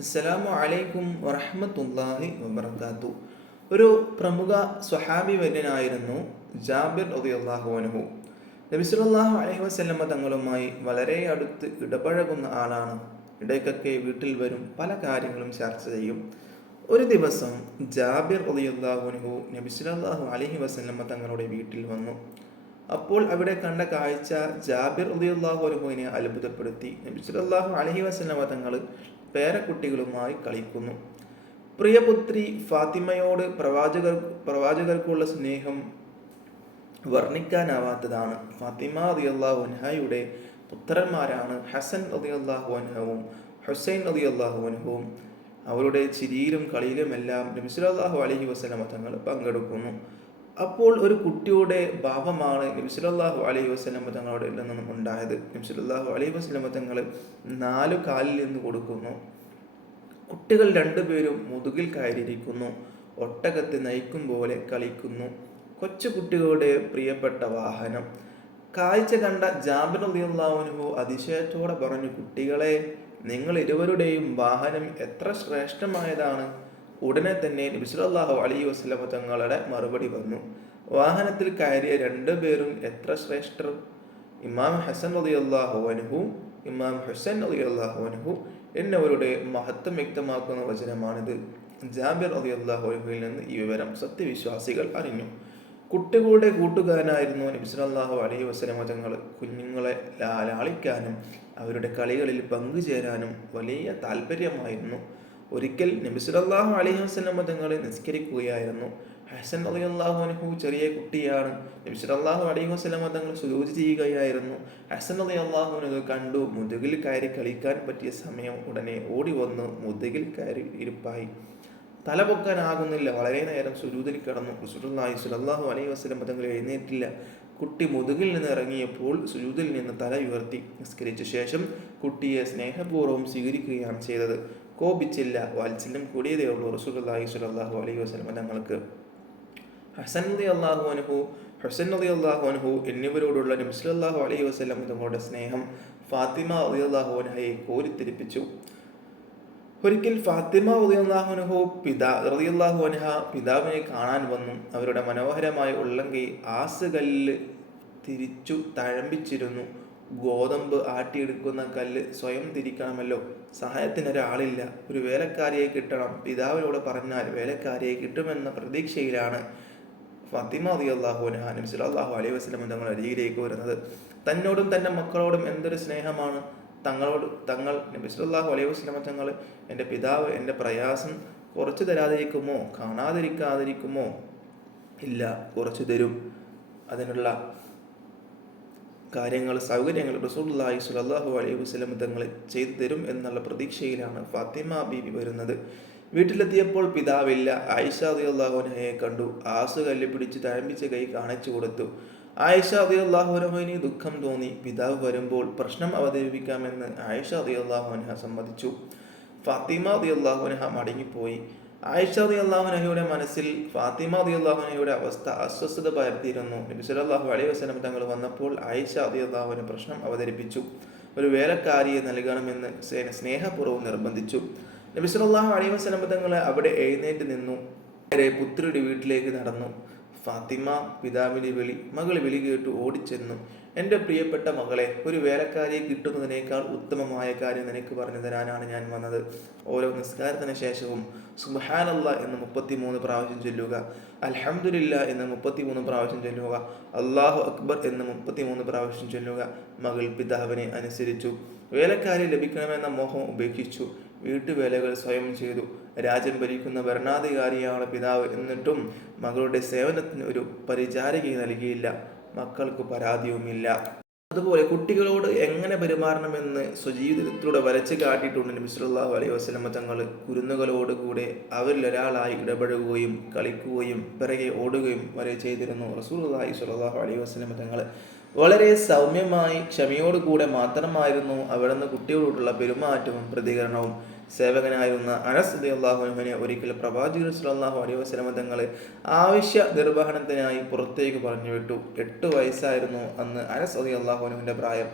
അസ്സലാമു അലൈക്കും വറഹ്മത്തുള്ളാഹി വബറകാത്തു. ഒരു പ്രമുഖ സ്വഹാബി വര്യനായിരുന്നു ജാബിർ റളിയല്ലാഹു അൻഹു. നബി സല്ലല്ലാഹു അലൈഹി വസല്ലമ തങ്ങളുമായി വളരെ അടുത്ത് ഇടപഴകുന്ന ആളാണ്. ഇടയ്ക്കൊക്കെ വീട്ടിൽ വരും, പല കാര്യങ്ങളും ചർച്ച ചെയ്യും. ഒരു ദിവസം ജാബിർ റളിയല്ലാഹു അൻഹു നബി സല്ലല്ലാഹു അലൈഹി വസല്ലമ തങ്ങളുടെ വീട്ടിൽ വന്നു. അപ്പോൾ അവിടെ കണ്ട കാഴ്ച ജാബിർ റളിയല്ലാഹു അൻഹുവിനെ അത്ഭുതപ്പെടുത്തി. നബി സല്ലല്ലാഹു അലൈഹി വസല്ലമ തങ്ങൾ പേരക്കുട്ടികളുമായി കളിക്കുന്നു. പ്രിയപുത്രി ഫാത്തിമയോട് പ്രവാചകർക്കുള്ള സ്നേഹം വർണ്ണിക്കാനാവാത്തതാണ്. ഫാത്തിമ റളിയല്ലാഹു അൻഹയുടെ പുത്രന്മാരാണ് ഹസൻ റളിയല്ലാഹു അൻഹുവും ഹുസൈൻ റളിയല്ലാഹു അൻഹുവും. അവരുടെ ചിരിയിലും കളിയിലുമെല്ലാം നബി സല്ലല്ലാഹു അലൈഹി വസല്ലമ തങ്ങൾ പങ്കെടുക്കുന്നു. അപ്പോൾ ഒരു കുട്ടിയുടെ ഭാവമാണ് നബി സല്ലല്ലാഹു അലൈഹി വസല്ലമ തങ്ങളുടെ നിന്നും ഉണ്ടായത്. നബി സല്ലല്ലാഹു അലൈഹി വസല്ലമ തങ്ങൾ 4 കാലിൽ നിന്ന് കൊടുക്കുന്നു. കുട്ടികൾ രണ്ടുപേരും മുതുകിൽ കയറിയിരിക്കുന്നു. ഒട്ടകത്തെ നയിക്കും പോലെ കളിക്കുന്നു. കൊച്ചു കുട്ടികളുടെ പ്രിയപ്പെട്ട വാഹനം. കാഴ്ച കണ്ട ജാബിർ റളിയല്ലാഹു അൻഹു അതിശയത്തോടെ പറഞ്ഞു, കുട്ടികളെ, നിങ്ങൾ ഇരുവരുടെയും വാഹനം എത്ര ശ്രേഷ്ഠമായതാണ്. ഉടനെ തന്നെ നബി സല്ലല്ലാഹു അലൈഹി വസല്ലമ തങ്ങളുടെ മറുപടി വന്നു, വാഹനത്തിൽ കയറിയ രണ്ടുപേരും എത്ര ശ്രേഷ്ഠർ. ഇമാം ഹസൻ റളിയല്ലാഹു അൻഹു, ഇമാം ഹുസൈൻ റളിയല്ലാഹു അൻഹു എന്നിവരുടെ മഹത്വം വ്യക്തമാക്കുന്ന വചനമാണിത്. ജാബിർ റളിയല്ലാഹു അൻഹുവിൽ നിന്ന് ഈ വിവരം സത്യവിശ്വാസികൾ അറിഞ്ഞു. കുട്ടികളുടെ കൂട്ടുകാരനായിരുന്നു നബി സല്ലല്ലാഹു അലൈഹി വസല്ലമ തങ്ങൾ. കുഞ്ഞുങ്ങളെ ലാളിക്കാനും അവരുടെ കളികളിൽ പങ്കുചേരാനും വലിയ താല്പര്യമായിരുന്നു. ഒരിക്കൽ നബി സല്ലല്ലാഹു അലൈഹി വസല്ലമ തങ്ങൾ നിസ്കരിക്കുകയായിരുന്നു. ഹസൻ റളിയല്ലാഹു അൻഹു ചെറിയ കുട്ടിയാണ്. നബി സല്ലല്ലാഹു അലൈഹി വസല്ലമ തങ്ങൾ സുജൂദ് ചെയ്യുകയായിരുന്നു. ഹസൻ റളിയല്ലാഹു അൻഹു കണ്ടു മുതുകിൽ കയറി കളിക്കാൻ പറ്റിയ സമയം. ഉടനെ ഓടി വന്ന് മുതുകിൽ കയറി ഇരിപ്പായി. തല പൊക്കാനാകുന്നില്ല. വളരെ നേരം സുജൂദിൽ കിടന്നു. റസൂലുള്ളാഹി സ്വല്ലല്ലാഹു അലൈഹി വസല്ലമ തങ്ങൾ എഴുന്നേറ്റില്ല. കുട്ടി മുതുകിൽ നിന്ന് ഇറങ്ങിയപ്പോൾ സുജൂദിൽ നിന്ന് തല ഉയർത്തി. നിസ്കരിച്ച ശേഷം കുട്ടിയെ സ്നേഹപൂർവ്വം സ്വീകരിക്കുകയാണ് ചെയ്തത്. കോപിച്ചില്ല. വാത്സല്യം കൂടിയതേ ഉള്ളൂ റസൂലുള്ളാഹി സ്വല്ലല്ലാഹു അലൈഹി വസല്ലമ തങ്ങൾക്ക്. ഹസൻ റളിയല്ലാഹു അൻഹു, ഹുസൈൻ റളിയല്ലാഹു അൻഹു എന്നിവരോടുള്ള നബി സല്ലല്ലാഹു അലൈഹി വസല്ലമ തങ്ങളുടെ സ്നേഹം ഫാത്തിമ റളിയല്ലാഹു അൻഹയെ കോരിത്തെരിപ്പിച്ചു. ഒരിക്കൽ ഫാത്തിമ റളിയല്ലാഹു അൻഹ പിതാവിനെ കാണാൻ വന്നു. അവരുടെ മനോഹരമായ ഉള്ളങ്കൈ ആസുകല്ല് തിരിച്ചു തഴമ്പിച്ചിരുന്നു. ഗോതമ്പ് ആട്ടിയെടുക്കുന്ന കല്ല് സ്വയം തിരിക്കണമല്ലോ. സഹായത്തിനൊരാളില്ല. ഒരു വേലക്കാരിയെ കിട്ടണം. പിതാവിനോട് പറഞ്ഞാൽ വേലക്കാരിയെ കിട്ടുമെന്ന പ്രതീക്ഷയിലാണ് ഫാത്തിമ റളിയല്ലാഹു അൻഹ നബി സല്ലല്ലാഹു അലൈഹി വസല്ലം തങ്ങളുടെ അരികിലേക്ക് വരുന്നത്. തന്നോടും തൻ്റെ മക്കളോടും എന്തൊരു സ്നേഹമാണ്. തങ്ങൾ നബി സല്ലല്ലാഹു അലൈഹി വസല്ലം തങ്ങൾ, എൻ്റെ പിതാവ് എൻ്റെ പ്രയാസം കുറച്ചു തരാതിരിക്കുമോ, കാണാതിരിക്കാതിരിക്കുമോ? ഇല്ല, കുറച്ചു തരും. അതിനുള്ള കാര്യങ്ങൾ, സൗകര്യങ്ങൾ റസൂലുള്ളാഹി സ്വല്ലല്ലാഹു അലൈഹി വസല്ലം തങ്ങൾ ചെയ്തു തരും എന്നുള്ള പ്രതീക്ഷയിലാണ് ഫാത്തിമ ബീവി വരുന്നത്. വീട്ടിലെത്തിയപ്പോൾ പിതാവില്ല. ആയിഷ റളിയല്ലാഹു അൻഹയെ കണ്ടു. ആസുകല്ല് പിടിച്ച് തഴമ്പിച്ച കൈ കാണിച്ചു കൊടുത്തു. ആയിഷ റളിയല്ലാഹു അൻഹയിന് ദുഃഖം തോന്നി. പിതാവ് വരുമ്പോൾ പ്രശ്നം അവതരിപ്പിക്കാമെന്ന് ആയിഷ റളിയല്ലാഹു അൻഹ സമ്മതിച്ചു. ഫാത്തിമ റളിയല്ലാഹു അൻഹ മടങ്ങിപ്പോയി. ആയിഷ റളിയല്ലാഹു അൻഹയുടെ മനസ്സിൽ ഫാത്തിമ റളിയല്ലാഹു അൻഹയുടെ അവസ്ഥ അസ്വസ്ഥത പരത്തിയിരുന്നു. നബി സല്ലല്ലാഹു അലൈഹി വസല്ലം തങ്ങൾ വന്നപ്പോൾ ആയിഷ റളിയല്ലാഹു അൻഹ പ്രശ്നം അവതരിപ്പിച്ചു. ഒരു വേലക്കാരിയെ നൽകണമെന്ന് സ്നേഹപൂർവ്വം നിർബന്ധിച്ചു. നബി സല്ലല്ലാഹു അലൈഹി വസല്ലം തങ്ങൾ അവിടെ എഴുന്നേറ്റ് നിന്നു. പുത്രിയുടെ വീട്ടിലേക്ക് നടന്നു. ഫാത്തിമ പിതാവിൻ്റെ മകൾ വിളി കേട്ടു ഓടിച്ചെന്നു. എൻ്റെ പ്രിയപ്പെട്ട മകളെ, ഒരു വേലക്കാരിയെ കിട്ടുന്നതിനേക്കാൾ ഉത്തമമായ കാര്യം നിനക്ക് പറഞ്ഞു തരാനാണ് ഞാൻ വന്നത്. ഓരോ നിസ്കാരത്തിന് ശേഷവും സുബ്ഹാനല്ലാഹ് എന്ന് 33 പ്രാവശ്യം ചൊല്ലുക, അൽഹംദുലില്ലാഹ് എന്ന് 33 പ്രാവശ്യം ചൊല്ലുക, അല്ലാഹു അക്ബർ എന്ന് 33 പ്രാവശ്യം ചൊല്ലുക. മകൾ പിതാവിനെ അനുസരിച്ചു. വേലക്കാരി ലഭിക്കണമെന്ന മോഹം ഉപേക്ഷിച്ചു. വീട്ടുവേലകൾ സ്വയം ചെയ്തു. രാജ്യം ഭരിക്കുന്ന ഭരണാധികാരിയാണ് പിതാവ്. എന്നിട്ടും മകളുടെ സേവനത്തിന് ഒരു പരിചാരികയെ നൽകിയില്ല. മക്കൾക്ക് പരാതിയുമില്ല. അതുപോലെ കുട്ടികളോട് എങ്ങനെ പെരുമാറണമെന്ന് സ്വജീവിതത്തിലൂടെ വരച്ച് കാട്ടിയിട്ടുണ്ട് നബി സല്ലല്ലാഹു അലൈഹി വസല്ലം തങ്ങൾ. കുരുന്നുകളോടുകൂടെ അവരിൽ ഒരാളായി ഇടപഴകുകയും കളിക്കുകയും പിറകെ ഓടുകയും വരെ ചെയ്തിരുന്നു റസൂലുള്ളാഹി സ്വല്ലല്ലാഹു അലൈഹി വസല്ലം തങ്ങൾ. വളരെ സൗമ്യമായി ക്ഷമയോടുകൂടെ മാത്രമായിരുന്നു അവിടുന്ന് കുട്ടികളോടുള്ള പെരുമാറ്റവും പ്രതികരണവും. സേവകനായിരുന്ന അനസ് റളിയല്ലാഹു അൻഹുവിനെ ഒരിക്കൽ പ്രവാചകൻ സ്വല്ലല്ലാഹു അലൈഹി വസല്ലം തങ്ങൾ ആവശ്യ നിർവഹണത്തിനായി പുറത്തേക്ക് പറഞ്ഞു വിട്ടു. 8 വയസ്സായിരുന്നു അന്ന് അനസ് റളിയല്ലാഹു അൻഹുവിൻ്റെ പ്രായം.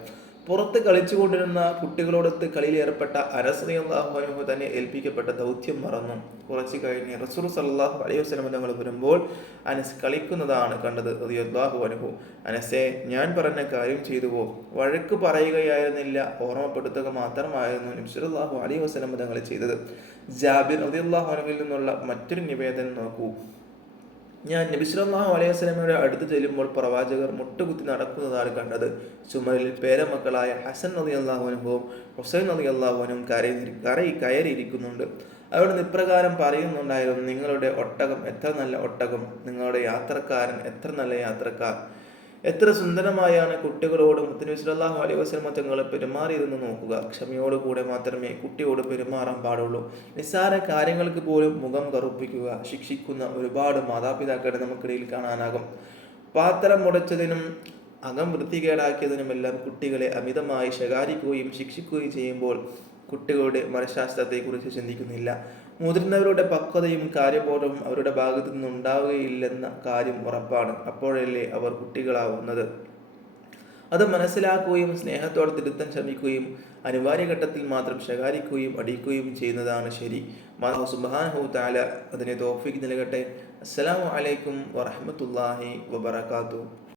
പുറത്ത് കളിച്ചുകൊണ്ടിരുന്ന കുട്ടികളോടൊത്ത് കളിയിൽ ഏർപ്പെട്ട അനസ് റളിയല്ലാഹു അൻഹു തന്നെ ഏൽപ്പിക്കപ്പെട്ട ദൗത്യം മറന്നു. കുറച്ച് കഴിഞ്ഞ് റസൂൽ സല്ലല്ലാഹു അലൈഹി വസല്ലം തങ്ങൾ വരുമ്പോൾ അനസ് കളിക്കുന്നതാണ് കണ്ടത് റളിയല്ലാഹു അൻഹു. അനസേ, ഞാൻ പറഞ്ഞ കാര്യം ചെയ്തുവോ? വഴക്ക് പറയുകയായിരുന്നില്ല, ഓർമ്മപ്പെടുത്തുക മാത്രമായിരുന്നു നബി സല്ലല്ലാഹു അലൈഹി വസല്ലം തങ്ങൾ ചെയ്തത്. ജാബിർ റളിയല്ലാഹു അൻഹുവിൽ നിന്നുള്ള മറ്റൊരു നിവേദനം നോക്കൂ. ഞാൻ നബി സല്ലല്ലാഹു അലൈഹി വസല്ലമയുടെ അടുത്ത് ചെല്ലുമ്പോൾ പ്രവാചകർ മുട്ടുകുത്തി നടക്കുന്നതാണ് കണ്ടത്. ചുമരിൽ പേരമക്കളായ ഹസൻ റളിയല്ലാഹു അൻഹുവും ഹുസൈൻ റളിയല്ലാഹു അൻഹുവും കയറിയിരിക്കുന്നുണ്ട്. അവിടുന്ന് ഇപ്രകാരം പറയുന്നുണ്ടായിരുന്നു: നിങ്ങളുടെ ഒട്ടകം എത്ര നല്ല ഒട്ടകം, നിങ്ങളുടെ യാത്രക്കാരൻ എത്ര നല്ല യാത്രക്കാർ. എത്ര സുന്ദരമായാണ് കുട്ടികളോട് മുത്തുനബി സല്ലല്ലാഹു അലൈഹി വസല്ലമ തങ്ങൾ പെരുമാറിയതെന്ന് നോക്കുക. ക്ഷമയോടുകൂടെ മാത്രമേ കുട്ടിയോട് പെരുമാറാൻ പാടുള്ളൂ. നിസ്സാര കാര്യങ്ങൾക്ക് പോലും മുഖം കറുപ്പിക്കുക, ശിക്ഷിക്കുന്ന ഒരുപാട് മാതാപിതാക്കളെ നമുക്കിടയിൽ കാണാനാകും. പാത്രം മുടച്ചതിനും അകം വൃത്തികേടാക്കിയതിനുമെല്ലാം കുട്ടികളെ അമിതമായി ശകാരിക്കുകയും ശിക്ഷിക്കുകയും ചെയ്യുമ്പോൾ കുട്ടികളുടെ മനഃശാസ്ത്രത്തെക്കുറിച്ച് ചിന്തിക്കുന്നില്ല. മുതിർന്നവരുടെ പക്വതയും കാര്യബോധവും അവരുടെ ഭാഗത്തു നിന്നുണ്ടാവുകയില്ലെന്ന കാര്യം ഉറപ്പാണ്. അപ്പോഴല്ലേ അവർ കുട്ടികളാവുന്നത്. അത് മനസ്സിലാക്കുകയും സ്നേഹത്തോടെ തിരുത്താൻ ശ്രമിക്കുകയും അനിവാര്യ ഘട്ടത്തിൽ മാത്രം ശകാരിക്കുകയും അടിക്കുകയും ചെയ്യുന്നതാണ് ശരി. അല്ലാഹു സുബ്ഹാനഹു തആല അതിനെ തൗഫീഖ് നൽകട്ടെ. അസ്സലാമു അലൈക്കും വറഹ്മത്തുള്ളാഹി വബറകാതുഹു.